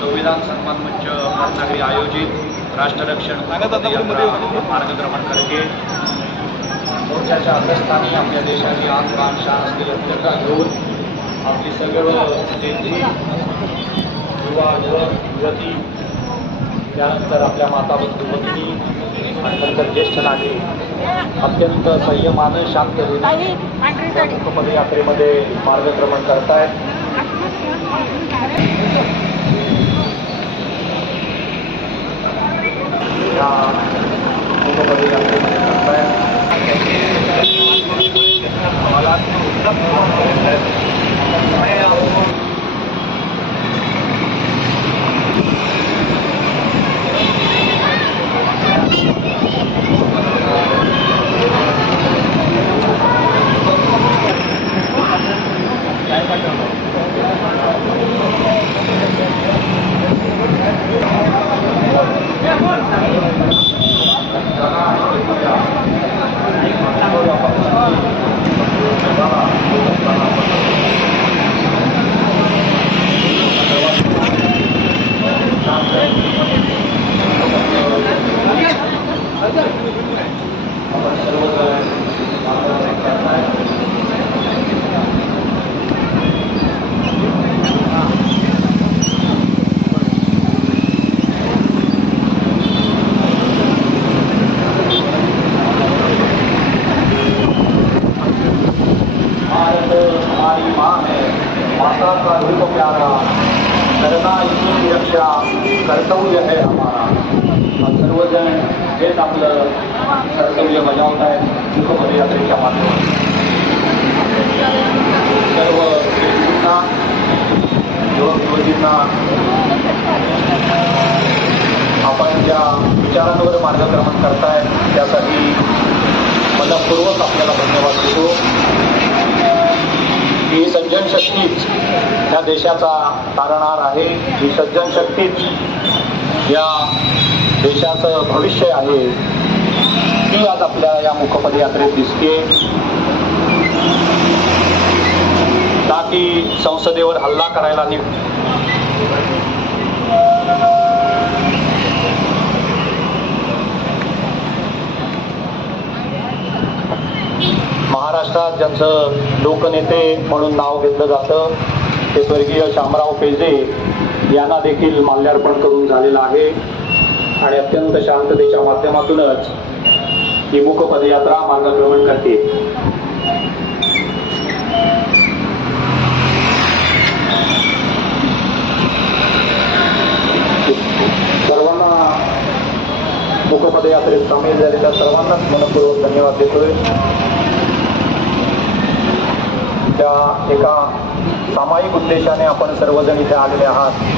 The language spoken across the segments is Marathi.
संविधान सन्मान मंच रत्नागिरी आयोजित राष्ट्ररक्षण मार्गक्रमण करते मोर्चाच्या अग्रस्थानी आपल्या देशाची आन बान शान असलेली तिरंगा घेऊन आपली सर्व नेते युवा युवती त्यानंतर आपल्या माता बंधू भगिनी आणि नंतर ज्येष्ठ नागरिक अत्यंत संयमानं शांत पदयात्रेमध्ये मार्गक्रमण करतायत। कर्तव्य है हमारा। सर्वजण हेच आपलं कर्तव्य बजावत आहेत मुख पदयात्रेच्या माध्यमातून। सर्व व्यक्तींना युवक युवतींना आपण ज्या विचारांवर मार्गक्रमण करताय त्यासाठी मनपूर्वक आपल्याला धन्यवाद देतो। ही सज्जन शक्तीच या देशाचा तारणहार आहे। ही सज्जन शक्तीच या देशाचं भविष्य आहे। ती आज आपल्या या मुखपदयात्रेत दिसते। का की संसदेवर हल्ला करायला महाराष्ट्रात ज्यांचं लोकनेते म्हणून नाव घेतलं जातं ते स्वर्गीय शामराव पेजे यांना देखील माल्यार्पण करून झालेलं आहे आणि अत्यंत शांततेच्या माध्यमातूनच ही मुख पदयात्रा मार्गक्रमण करते। सर्वांना मुख पदयात्रेत सामील झालेल्या सर्वांनाच मनपूर्वक धन्यवाद देतोय। त्या एका सामायिक उद्देशाने आपण सर्वजण इथे आलेले आहात।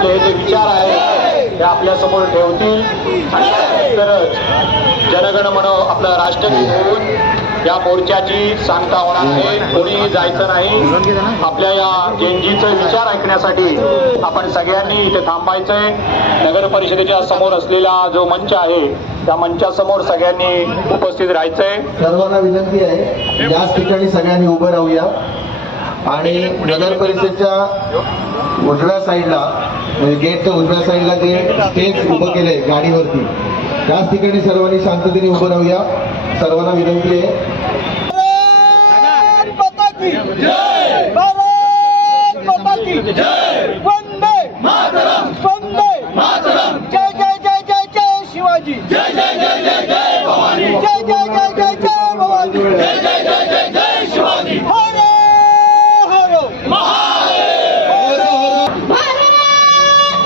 आपले जे विचार आहेत ते आपल्या समोर ठेवतील आणि तरच जनगण मन आपलं राष्ट्रगीत होऊन या मोर्चाची सांगता होणार आहे. कोणीही जायचं नाही. आपल्या या जेनजीचे विचार ऐकण्यासाठी आपण सगळ्यांनी इथे थांबायचंय. नगर परिषदेच्या समोर असलेला जो मंच आहे त्या मंचासमोर सगळ्यांनी उपस्थित राहायचंय. सर्वांना विनंती आहे याच ठिकाणी सगळ्यांनी उभं राहूया आणि नगर परिषदेच्या उजव्या साईडला म्हणजे गेटच्या उजव्या साईडला जे स्टेज उभं केलंय गाडीवरती त्याच ठिकाणी सर्वांनी शांततेने उभं राहूया. सर्वांना विनंती आहे. वंदे मातरम, वंदे मातरम, जय जय जय जय जय शिवाजी, जय जय जय जय जय भवानी, जय जय जय जय जय भवानी, जय जय जय जय जय शिवाजी. हर हर महादेव. भारत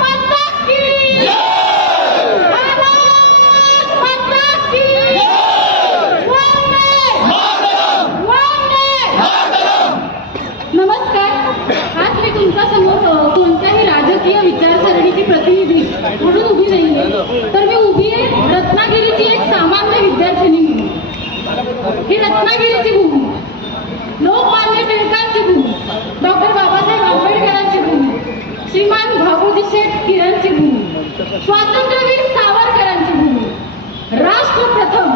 माता की जय, भारत माता की जय. वंदे मातरम, वंदे मातरम. नमस्कार. आज मी तुमच्या समोर कोणत्याही राजकीय विचारसरणीची प्रतिनिधी म्हणून उभी नाहीये, तर मी उभी आहे रत्नागिरीची एक सामान्य विद्यार्थिनी म्हणून. ही रत्नागिरीची भूमी, लोकमान्य टिळकांची भूमी, डॉक्टर बाबासाहेब आंबेडकरांची भूमी, श्रीमान भाऊजी शेठ किरणची भूमी, स्वातंत्र्यवीर सावरकरांची भूमी. राष्ट्र प्रथम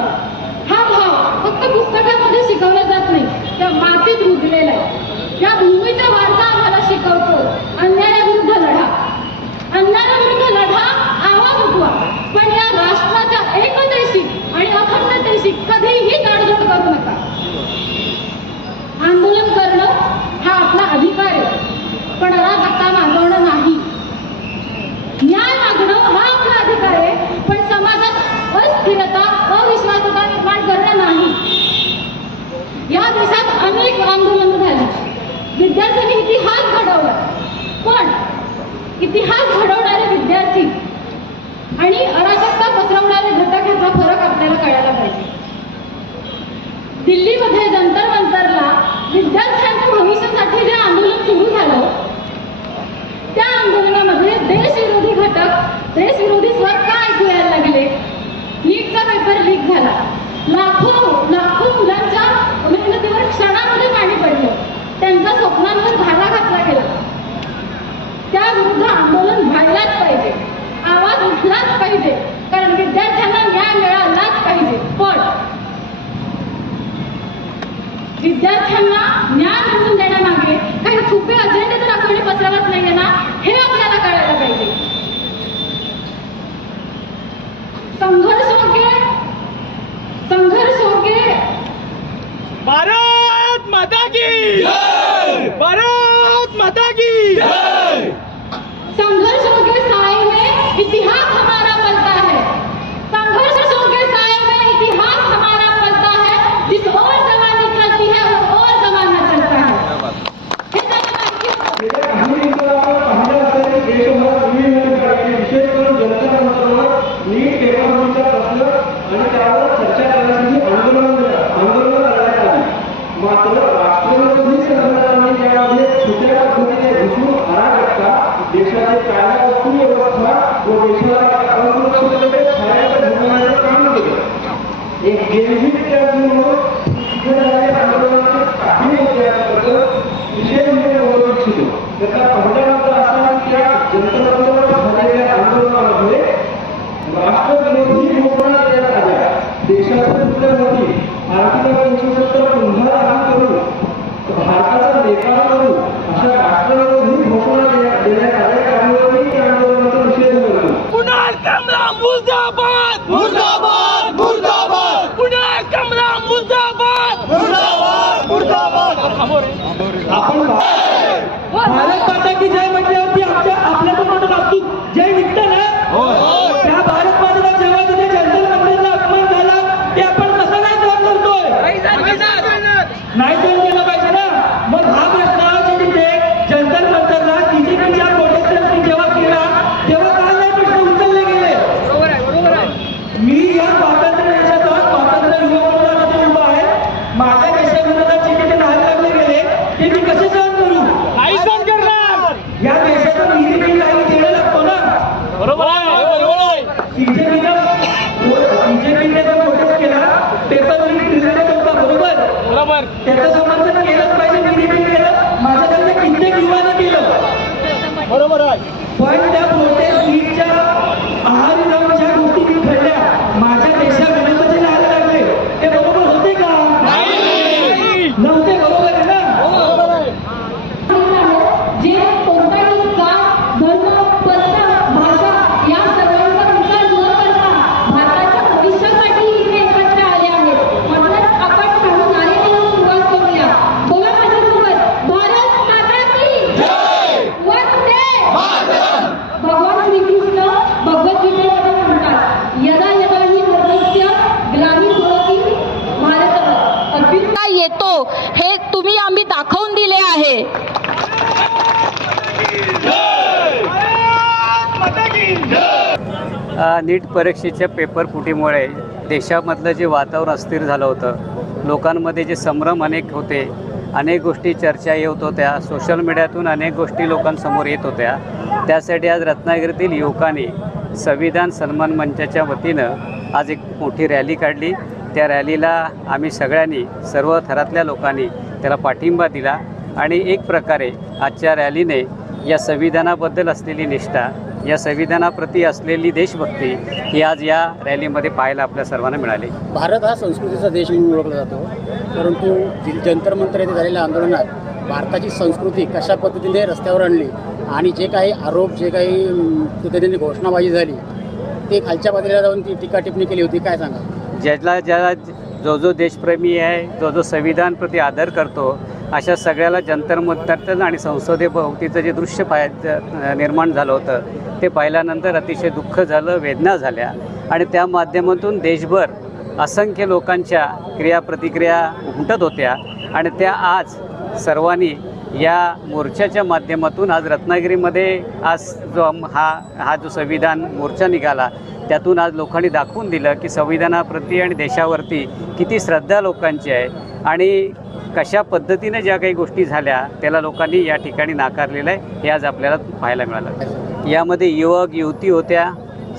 हा भाव फक्त पुस्तकांमध्ये शिकवला जात नाही, त्या मातीत रुजलेला आहे. या भूमीचा वारसा आम्हाला शिकवतो अन्यायाविरुद्ध लढा, अन्यायाविरुद्ध लढा, आवाज उठवा, पण या राष्ट्राच्या एकतेशी आणि अखंडतेशी कधीही तडजोड करू नका. आंदोलन करणं हा आपला अधिकार आहे, पण अराजकता मागवणं नाही. न्याय मागणं हा आपला अधिकार आहे, पण समाजात अस्थिरता अविश्वासता निर्माण करणं नाही. या देशात अनेक आंदोलनं झाली, विद्यार्थ्यांनी इतिहास घडवला, पण इतिहास घडवणारे विद्यार्थी आणि अराजकता पसरवणारे घटक याचा फरक आपल्याला कळायला पाहिजे. दिल्लीमध्ये जंतर मंतरला विद्यार्थ्यांच्या भविष्यासाठी जे आंदोलन सुरू झालं त्या आंदोलनामध्ये देशविरोधी घटक, देशविरोधी स्वर का ऐकू यायला लागले? नीटचा पेपर लीक झाला, लाखो मुलांच्या मेहनतीवर क्षणामध्ये पाणी पडलं, त्यांच्या स्वप्नांवर घाला घातला गेला. त्याविरुद्ध आंदोलन व्हायलाच पाहिजे, आवाज उठलाच पाहिजे, कारण विद्यार्थ्यांना न्याय मिळालाच पाहिजे. पण विद्यार्थ्यांना न्याय मिळवून देण्यामागे काही छुपे अजेंडे तर आपण पसरवत नाहीये ना, हे आपल्याला कळायला पाहिजे. संघर्ष होके भारत माता की जय, भारत माता की जय. संघर्षों के साए में इतिहास हमारा पलता है, संघर्षों के साए में इतिहास हमारा पलता है. जिस और जमाने चलती है उस और जमाना चलता है. हे विशेष करून जनता मंचावर नीट पेपरचा प्रश्न आणि त्यावर चर्चा करण्यासाठी आंदोलन करण्यात आली. मात्र राष्ट्रवादी संघटनांनी त्यामध्ये छोट्या पद्धतीने घुसून अराजकता, देशाची कायदा सुव्यवस्था व देशाला असुरक्षिततेचे छायाचित्र घेण्याचे काम केले. एक गेली आंदोलनाचे काही मुद्द्यांबद्दल विशेष बोलू इच्छितो. त्याचा पहिला मुद्दा असा की या जनतेबद्दल झालेल्या आंदोलनामध्ये राष्ट्रविरोधी घोषणा देण्यात आल्या. देशाच्या मुद्द्यामध्ये आर्थिक 370 पुन्हा लहान करून भारताचा लेखा करू अशा राष्ट्रविरोधी घोषणा देण्यात आल्या. त्यामुळे मी या आंदोलनाचा निषेध करतो. कुणाल कमला मुर्दाबाद, मुर्दाबाद, मुर्दाबाद. कुणाल कमला मुर्दाबाद, मुर्दाबाद, मुर्दाबाद. आपण भारत माता की जय म्हटल्यावरती आपल्या तोंडातून आपली जय निघतं ना. त्या भारत मातेला जेव्हा तिथे जनता मंडळाचा अपमान झाला ते आपण कसा नाही सहन करतोय? नाही सहन केलं पाहिजे ना. मग हा प्रश्न तिथे जनता मंडळाला बीजेपीच्या प्रोटेस्टंटनी जेव्हा केला तेव्हा का नाही प्रश्न उचलले गेले? मी या स्वातंत्र्य देशाचा स्वातंत्र्य युवक मंडळामध्ये उभा आहे. माझ्या देशाविरोधात जे काही नारे लागले गेले ते मी कसे सहन करू? नाही सहन करणार. या दाखवून दिले आहे. नीट परीक्षेच्या पेपर फुटीमुळे देशामधलं जे वातावरण अस्थिर झालं होतं, लोकांमध्ये जे संभ्रम अनेक होते, अनेक गोष्टी चर्चा येत होत्या, सोशल मीडियातून अनेक गोष्टी लोकांसमोर येत होत्या. त्यासाठी आज रत्नागिरीतील युवकांनी संविधान सन्मान मंचाच्या वतीनं आज एक मोठी रॅली काढली. त्या रॅलीला आम्ही सगळ्यांनी, सर्व थरातल्या लोकांनी त्याला पाठिंबा दिला आणि एक प्रकारे आजच्या रॅलीने या संविधानाबद्दल असलेली निष्ठा, या संविधानाप्रती असलेली देशभक्ती ही आज या रॅलीमध्ये पाहायला आपल्या सर्वांना मिळाली. भारत हा संस्कृतीचा देश म्हणून ओळखला जातो, परंतु जंतर मंतर येथे झालेल्या आंदोलनात भारताची संस्कृती कशा पद्धतीने रस्त्यावर आणली आणि जे काही आरोप, जे काही त्यांनी घोषणाबाजी झाली, ते खालच्या पातळीला जाऊन ती टीका टिप्पणी केली होती. काय सांगा? ज्याला जो देशप्रेमी आहे, जो संविधानप्रती आदर करतो, अशा सगळ्याला जंतर मंतर आणि संसदेभोवतीचं जे दृश्य निर्माण झालं होतं ते पाहिल्यानंतर अतिशय दुःख झालं, वेदना झाल्या आणि त्या माध्यमातून देशभर असंख्य लोकांच्या क्रियाप्रतिक्रिया उमटत होत्या आणि त्या आज सर्वांनी या मोर्चाच्या माध्यमातून आज रत्नागिरीमध्ये आज हा जो संविधान मोर्चा निघाला त्यातून आज लोकांनी दाखवून दिलं की संविधानाप्रती आणि देशावरती किती श्रद्धा लोकांची आहे आणि कशा पद्धतीने ज्या काही गोष्टी झाल्या त्याला लोकांनी या ठिकाणी नाकारलेलं आहे हे आज आपल्याला पाहायला मिळालं. यामध्ये युवक युवती होत्या,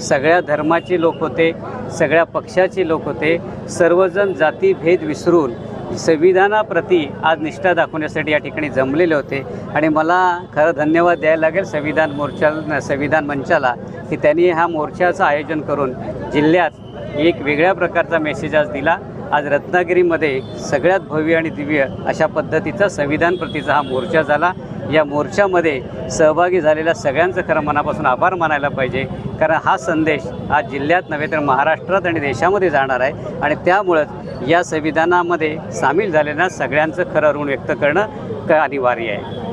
सगळ्या धर्माचे लोक होते, सगळ्या पक्षाचे लोक होते, सर्वजण जातीभेद विसरून संविधानाप्रती आज निष्ठा दाखवण्यासाठी या ठिकाणी जमलेले होते आणि मला खरं धन्यवाद द्यायला लागेल संविधान मंचाला की त्यांनी हा मोर्चाचं आयोजन करून जिल्ह्यात एक वेगळ्या प्रकारचा मेसेज आज दिला. आज रत्नागिरीमध्ये सगळ्यात भव्य आणि दिव्य अशा पद्धतीचा संविधानप्रतीचा हा मोर्चा झाला. या मोर्चामध्ये सहभागी झालेल्या सगळ्यांचं खरं मनापासून आभार मानायला पाहिजे, कारण हा संदेश आज जिल्ह्यात नव्हे तर महाराष्ट्रात आणि देशामध्ये जाणार आहे आणि त्यामुळंच या संविधानामध्ये सामील झालेल्या सगळ्यांचं खरं ऋण व्यक्त करणं अनिवार्य आहे.